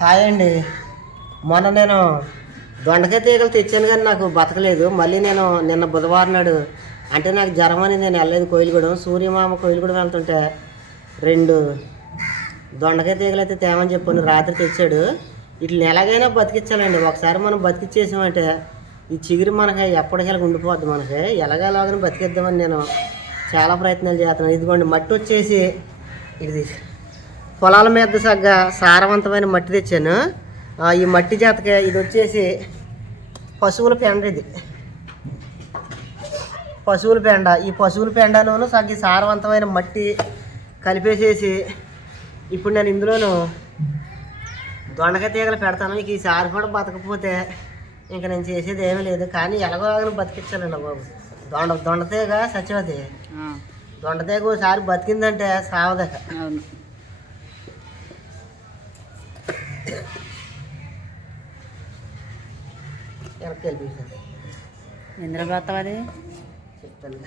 Hi అండి. మొన్న నేను దొండకాయ తీగలు తెచ్చాను కానీ నాకు బతకలేదు. మళ్ళీ నేను నిన్న బుధవారం నాడు అంటే నాకు జ్వరం అని నేను వెళ్ళలేదు కోయిలగూడెం. సూర్యమామ కోయిలగూడెం వెళ్తుంటే రెండు దొండకాయ తీగలు అయితే తేమని చెప్పాను రాత్రి తెచ్చాడు. వీటిని ఎలాగైనా బతికించాలండి ఒకసారి మనం బతికిచ్చేసామంటే ఈ చిగురు మనకి ఎప్పటికెలా ఉండిపోద్ది మనకి. ఎలాగెలాగని బతికిద్దామని నేను చాలా ప్రయత్నాలు చేస్తున్నాను. ఇదిగోండి మట్టి వచ్చేసి ఇది పొలాల మీద సగ్గా సారవంతమైన మట్టి తెచ్చాను. ఈ మట్టి జాతకి ఇది వచ్చేసి పశువుల పెండ ఇది. పశువుల పెండ. ఈ పశువుల పెండలోను సగ్గి సారవంతమైన మట్టి కలిపేసేసి ఇప్పుడు నేను ఇందులోను దొండకాయ తీగలు పెడతాను. ఇక ఈసారి కూడా బతకపోతే ఇంకా నేను చేసేది ఏమీ లేదు. కానీ ఎలాగోలాగని బతికించాలండి బాబు. దొండ దొండతీగ సత్యవతి. దొండతీగ ఒకసారి బతికిందంటే సావదక. వెనక్కి వెళ్ళిపోయింది ఎందులో పోతావు అది? చెప్తాను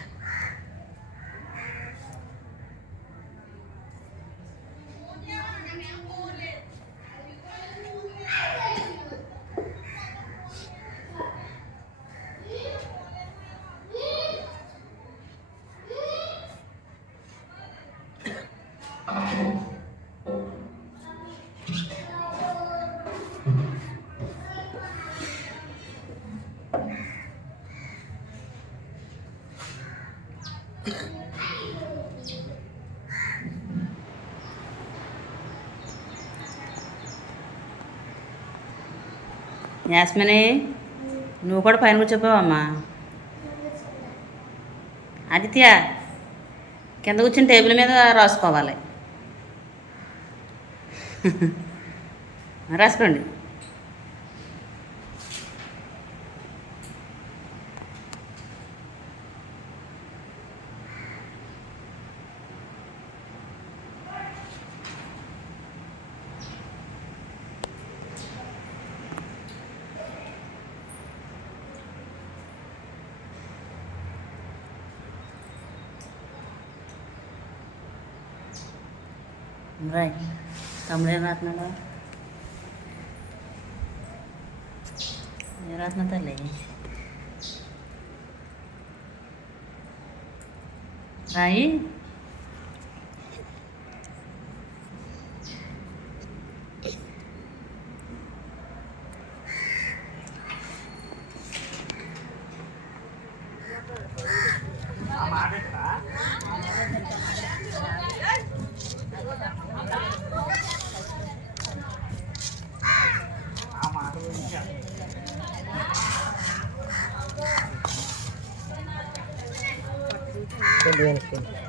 యాస్మిని నువ్వు కూడా పైన కూర్చోపోవమ్మా. ఆదిత్య కింద కూర్చుని టేబుల్ మీద రాసుకోవాలి. రాసుకోండి. right tamle ratna ba ratna tale right Market, huh? Livingston.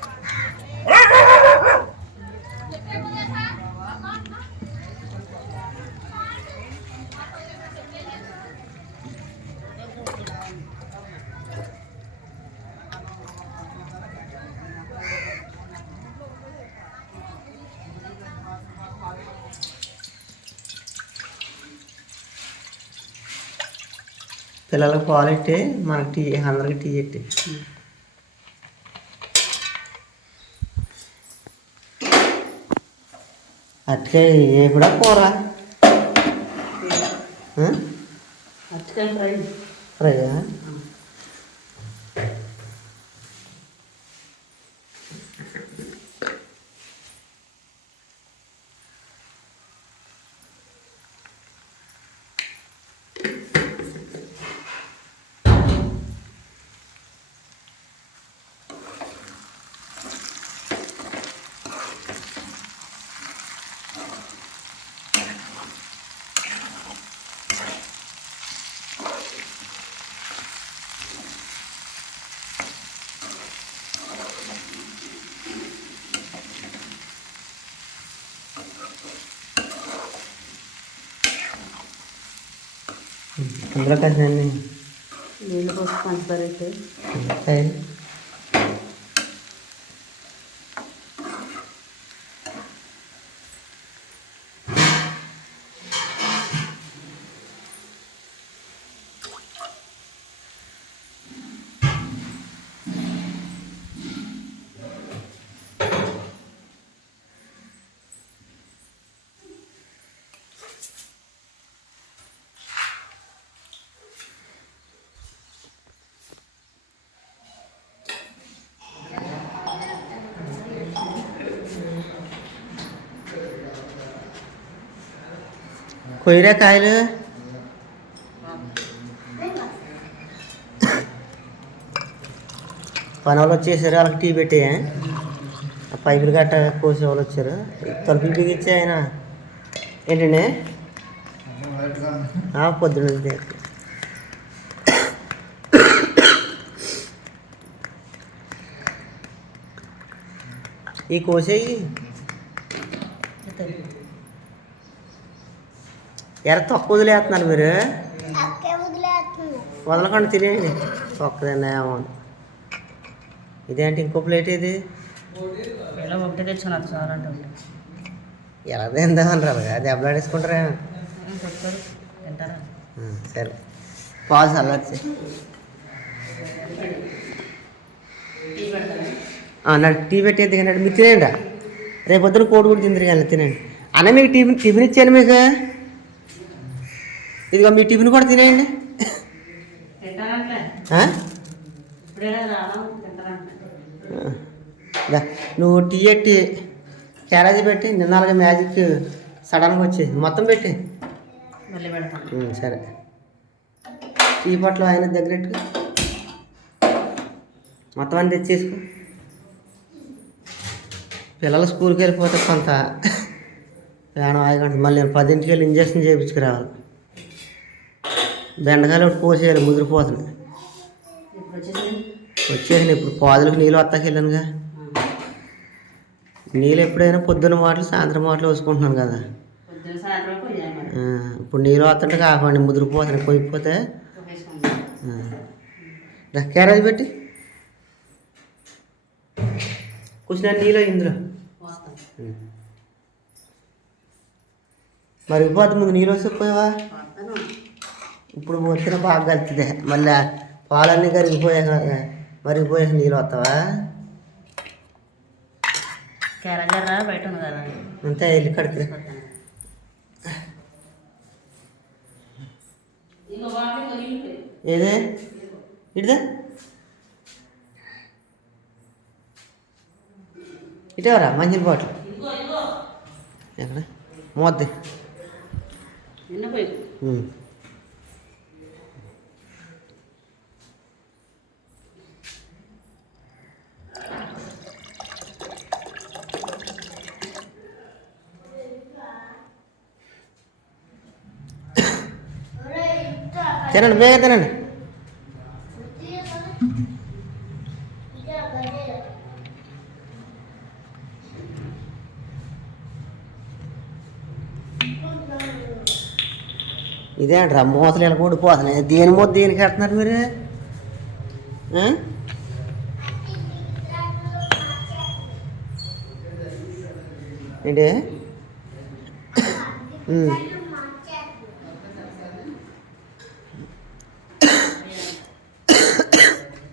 పిల్లలకు పాలెట్టి మనకి టీ అందరికి టీ ఎట్టి. అట్టికాయ ఏ కూడా కూర అరటికాయ ఫ్రై. ఫ్రైయా? అందులో కాసినండి నీళ్ళు పోసి పంచదార కొయ్యరా కాయలు పని వాళ్ళు వచ్చేసారు వాళ్ళకి టీ పెట్టే. ఆ పైపులు గట్ట కోసే వాళ్ళు వచ్చారు. తలుపులు బిగించే ఆయన. ఏంటండి? పొద్దున ఈ కోసేయి. ఎర తక్కువ వదిలేస్తున్నారు మీరు? వదలకుండా తినేయండి. ఒక్కదండి ఏమో. ఇదేంటి ఇంకో ప్లేట్ ఇది? ఒకటి తెచ్చాను అది చాలా అంటే ఒకటి ఎలా తిందామన్నారు? అది ఉం, సరే. పాలు చల్లొచ్చి అన్నాడు టీ పెట్టేది తినండి. మీరు తినండి. రేపు పొద్దున కోడి కూడా తిందరు కానీ తినండి. అన్న మీకు టిఫిన్ టిఫిన్ ఇచ్చాను మీకు? ఇదిగో మీ టిఫిన్ కూడా తినేయండి. నువ్వు టీ ఎట్టి క్యారేజీ పెట్టి నిన్నాలుగా మ్యాజిక్ సడన్గా వచ్చి మొత్తం పెట్టి సరే. టీ పొట్లు ఆయన దగ్గర పెట్టుకో. మొత్తం అన్ని తెచ్చేసుకో. పిల్లలు స్కూల్కి వెళ్ళిపోతే కొంత ప్రాణం ఆగండి మళ్ళీ నేను పదింటికి వెళ్ళి ఇంజక్షన్ చేయించుకురావాలి. బెండకాయలు ఒకటి పోసేయాలి ముదిరిపోతుంది. ఇప్పుడు వచ్చేసి వచ్చేసాను ఇప్పుడు పాదులకు నీళ్ళు వస్తాకి వెళ్ళానుగా నీళ్ళు ఎప్పుడైనా పొద్దున్న మాటలు సాయంత్రం మాటలు వేసుకుంటున్నాను కదా. ఇప్పుడు నీళ్ళు వస్తుంటే కాకండి ముదిరిపోతున్నాయి కొయ్యిపోతే. వేసుకుందాం క్యారేజ్ పెట్టి. కూర్చున్న నీళ్ళు ఇందులో. వస్తాను. మరి పోతే ముందు నీళ్ళు వస్తే పోయావా ఇప్పుడు పోతే బాగా కలుతుంది. మళ్ళీ పాలన్నీ కరిగిపోయాక మరిగిపోయాక నీళ్ళు వస్తావా? క్యారేజర్రా బయట ఉంది కదా. అంతే వెళ్ళి కడితే తీసుకొస్తాను ఇంకో బాటిల్ కొనిపోయి ఏదే ఇటుదా ఇటవరా మంచిల బాటిల్ ఎక్కడ మోద్ది తినండి బేగా తినండి. ఇదేంట్రా మూతలు ఇలా కూడిపోతున్నాయి. దేని మూత దేనికి కడుతున్నారు మీరు? ఏంటి?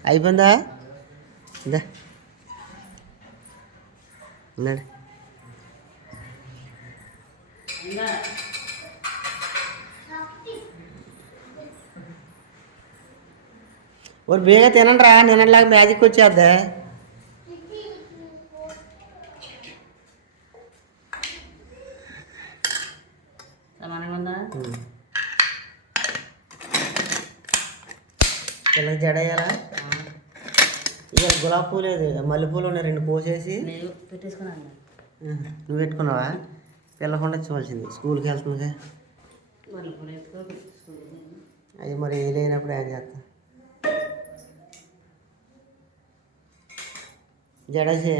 ఉమ్. అయిపోయిందా ఇందా ఉన్నాడు ఇంకా ఒక బేగా తినండి రా నిన్నలాగా మ్యాజిక్ వచ్చేద్దా సమానంగా ఉందా పిల్లకి జడయ్యాలా ఇక గులాబీ పూలు మల్లెపూలు ఉన్నాయి రెండు కోసేసి. లేవు పెట్టేసుకున్నాను. నువ్వు పెట్టుకున్నావా? పిల్లకుండా చూడాల్సింది. స్కూల్కి వెళ్తుందిగా. అవి మరి ఏ లేనప్పుడు ఏం చేస్తా. జడసే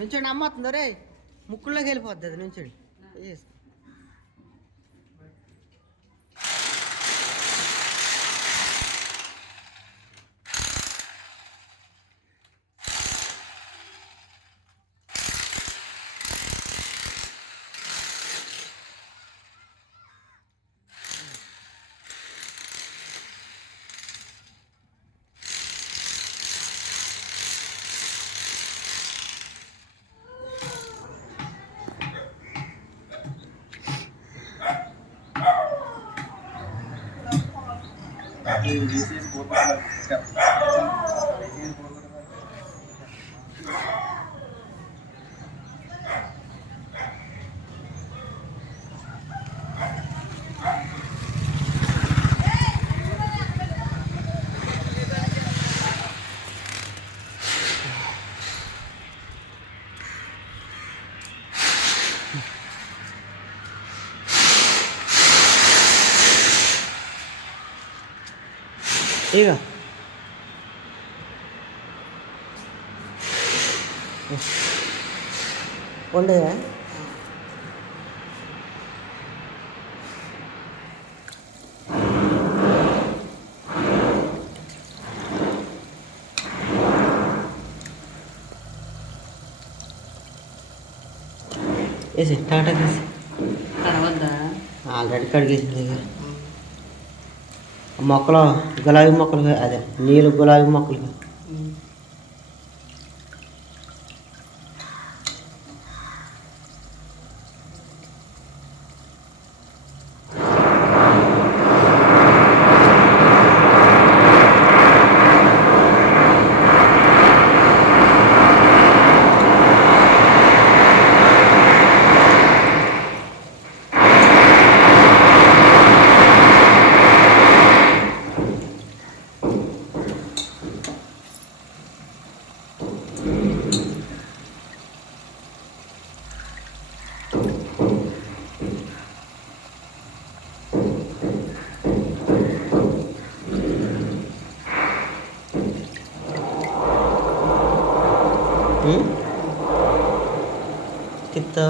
నుంచోండి అమ్మ వస్తుంది? రే ముక్కుల్లోకి వెళ్ళిపోద్ది అది నుంచండి. Di sini, ठीक है ಒಳ್ಳೆಯ ऐसे टाटा कैसे आलरेडी कर गई మొక్కలు గులాబీ మొక్కలు అదే నీళ్ళు గులాబీ మొక్కలు kita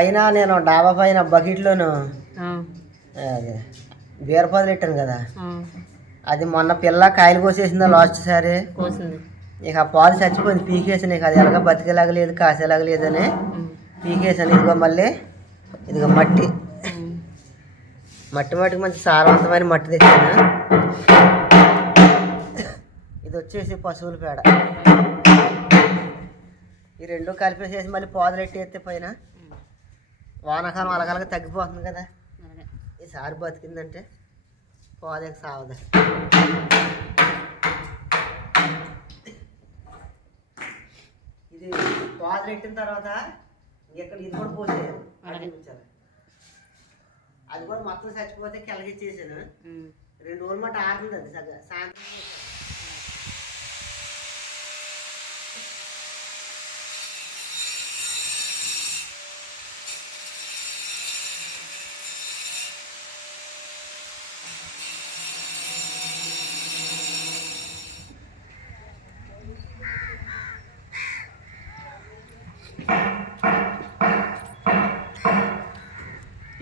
పైన నేను డాబా పైన బకెట్లోను అదే బీరపాదులు పెట్టాను కదా. అది మొన్న పిల్ల కాయలు కోసేసిందా లాస్ట్ సారి. ఇక ఆ పాలు చచ్చిపోయింది. పీకేసాను ఇక అది ఎలాగ బతికేలాగా లేదు కాసేలాగా లేదని పీకేసాను. ఇదిగో మళ్ళీ ఇదిగో మట్టి. మట్టి మట్టికి మంచి సారవంతమైన మట్టి తెచ్చాను. ఇది వచ్చేసి పశువుల పేడ. ఈ రెండు కలిపేసేసి మళ్ళీ పాదులు ఎట్టేస్తే పైన వానాకాలం అలగలగా తగ్గిపోతుంది కదా. ఈసారి బతికిందంటే పోదేక సావదు. ఇది పాదు పెట్టిన తర్వాత ఇక్కడ ఇది కూడా పోసేయాలి. అది కూడా మొత్తం చచ్చిపోతే కెలగిచ్చేసాను. రెండు రోజులు మాట ఆరుంది అది సగ సాయంత్రం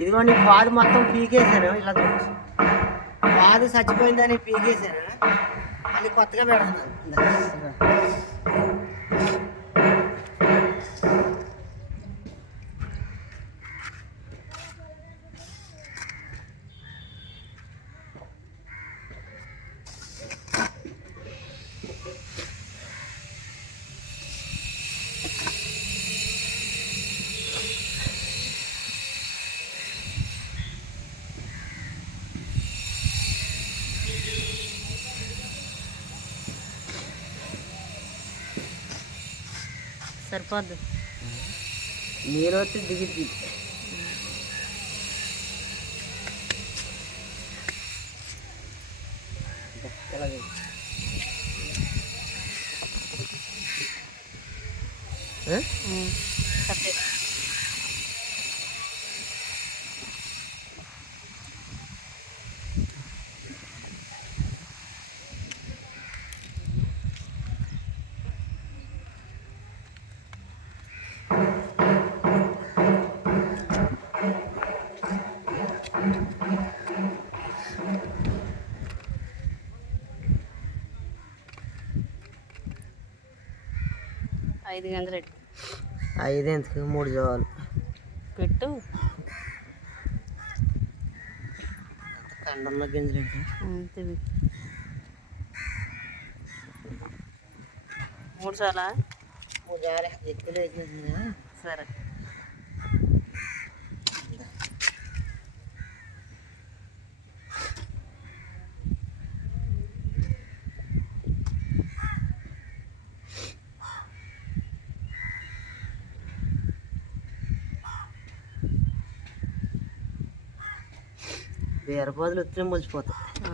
ఇదిగోండి పాదు మొత్తం పీకేశాను ఇలా చూసి. పాదు చచ్చిపోయిందని పీకేశాను మళ్ళీ కొత్తగా పెడుతున్నాను సరిపోద్దు. నీరు వచ్చి దిగిద్ది ఇంకా ఇలాగే. ఆ? కరెక్ట్ ఐదు గంటలు పెట్టు. ఐదు ఎందుకు? మూడు చాలు పెట్టు. కండంలో గింజలు? తివి మూడు సార్లా? మూడు చాలే ఎక్కువ సరే. వేరే పోదులు వచ్చిన ములిచిపోతాయి ఆ.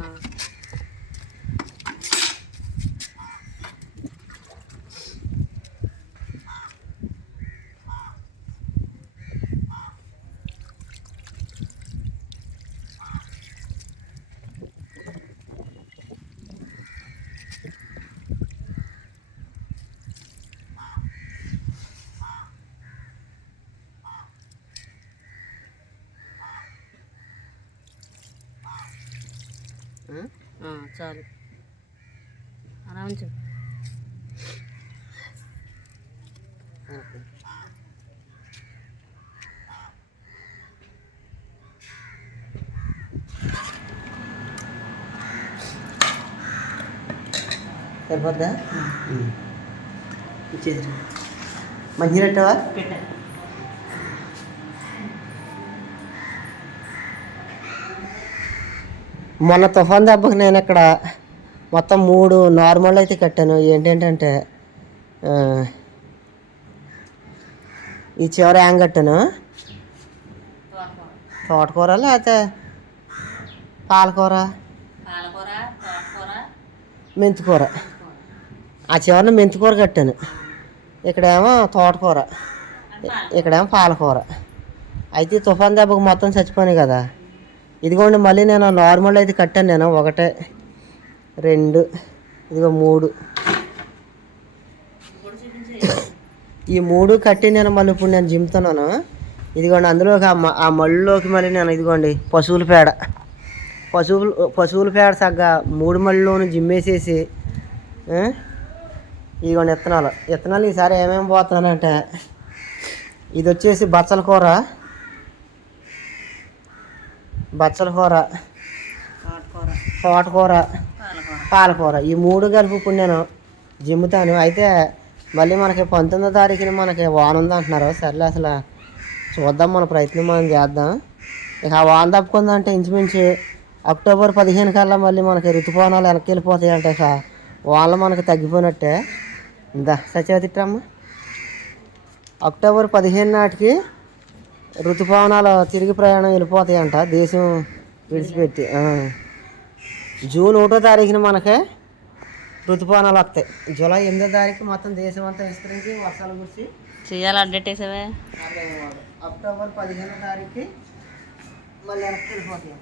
ఆ? ఆ, చాలు. అలా ఉంచు. సరిపోద్దా? మంచిగా పెట్టావా? పెట్టా. మొన్న తుఫాన్ దెబ్బకి నేను ఇక్కడ మొత్తం మూడు నార్మల్ అయితే కట్టాను. ఏంటంటే ఈ చివరి యాంగ్ కట్టాను. తోటకూర లేకపోతే పాలకూర? మెంతికూర. ఆ చివరిన మెంతికూర కట్టాను. ఇక్కడేమో తోటకూర. ఇక్కడేమో పాలకూర. అయితే తుఫాన్ దెబ్బకు మొత్తం చచ్చిపోయినాయి కదా. ఇదిగోండి మళ్ళీ నేను నార్మల్ అయితే కట్టాను నేను. ఒకటే రెండు ఇదిగో మూడు. ఈ మూడు కట్టి నేను మళ్ళీ ఇప్పుడు నేను జిమ్తున్నాను ఇదిగోండి అందులోకి ఆ మళ్ళీలోకి మళ్ళీ నేను ఇదిగోండి పశువుల పేడ. పశువులు పశువుల పేడ సగ్గా మూడు మళ్ళీలోనూ జిమ్మేసేసి ఇదిగోండి విత్తనాలు విత్తనాలు ఈసారి ఏమేమి పోతున్నానంటే ఇది వచ్చేసి బచ్చల కూర. బచ్చల కూర తోటకూర పాలకూర. ఈ మూడు కలిపి ఇప్పుడు నేను జిమ్ముతాను. అయితే మళ్ళీ మనకి పంతొమ్మిదో తారీఖున మనకి వాన ఉంది అంటున్నారు. సర్లే అసలు చూద్దాం మన ప్రయత్నం మనం చేద్దాం. ఇక ఆ వాన తప్పుకుందంటే ఇంచుమించు అక్టోబర్ పదిహేను కల్లా మళ్ళీ మనకి ఋతుపవనాలు వెనక్కి వెళ్ళిపోతాయి అంటే ఇక వానలు మనకి తగ్గిపోయినట్టే. ఇందా సత్యవతిట్రమ్మ అక్టోబర్ పదిహేను నాటికి ఋతుపవనాలు తిరిగి ప్రయాణం వెళ్ళిపోతాయంట. దేశం విడిచిపెట్టి. జూన్ ఒకటో తారీఖున మనకి ఋతుపవనాలు వస్తాయి. జూలై ఎనిమిదో తారీఖు మొత్తం దేశం అంతా విస్తరించి వర్షాలు కురిసి అప్డేట్ వేసావే అక్టోబర్ పదిహేనో తారీఖుకి మళ్ళీ వెనక్కి వెళ్ళిపోతాయి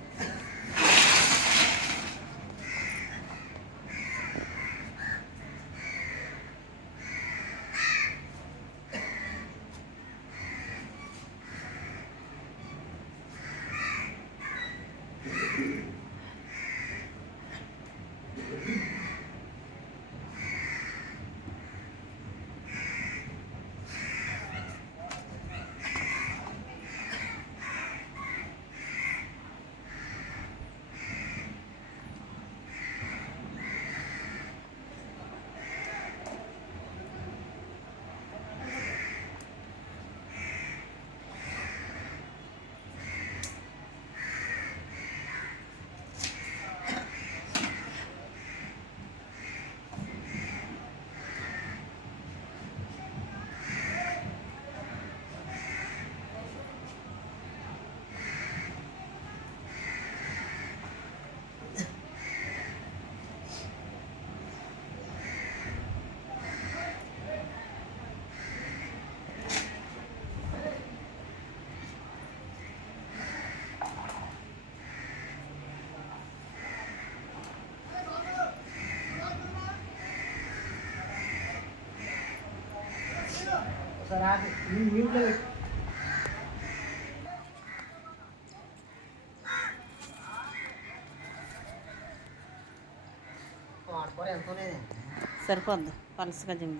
ఎంత లేదు సరిపోద్ది. పలసగా జిమ్మ.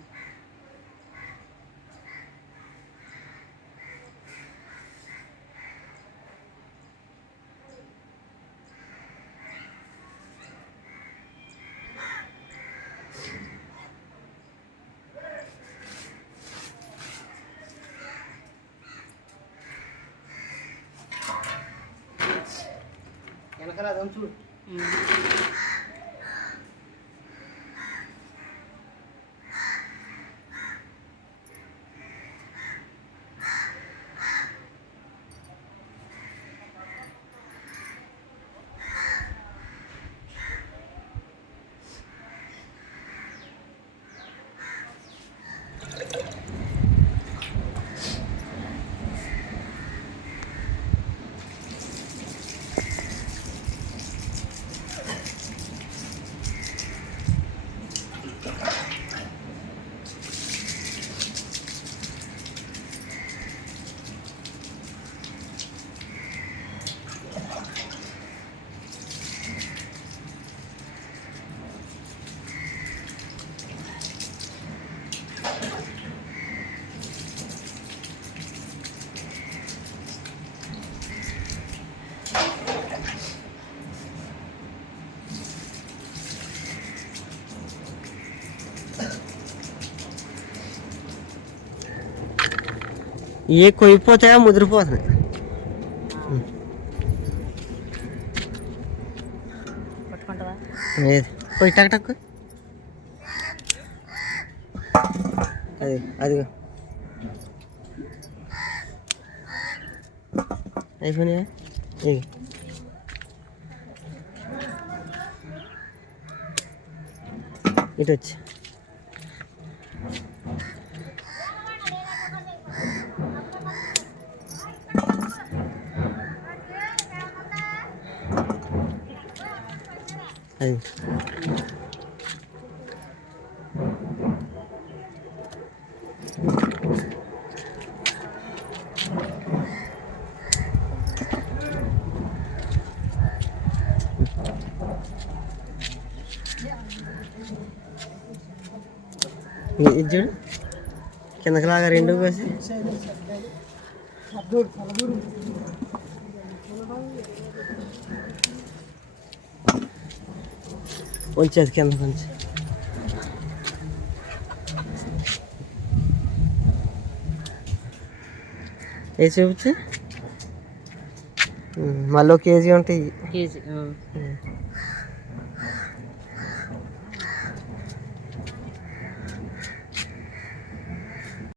ఏ కొయ్యిపోతాయా ముదిరిపోతున్నాయి కొయ్యి టక్ టక్. అది అదిగో. అయిపోయినాయా ఇది. ఇటు వచ్చి. అది ఇ- ఇది చూడు కిందకి లాగా రెండు కోసి ఉంచేది కింద కొంచెం ఏ చూపించి మళ్ళీ ఒక కేజీ ఉంటాయి కేజీ ఉం.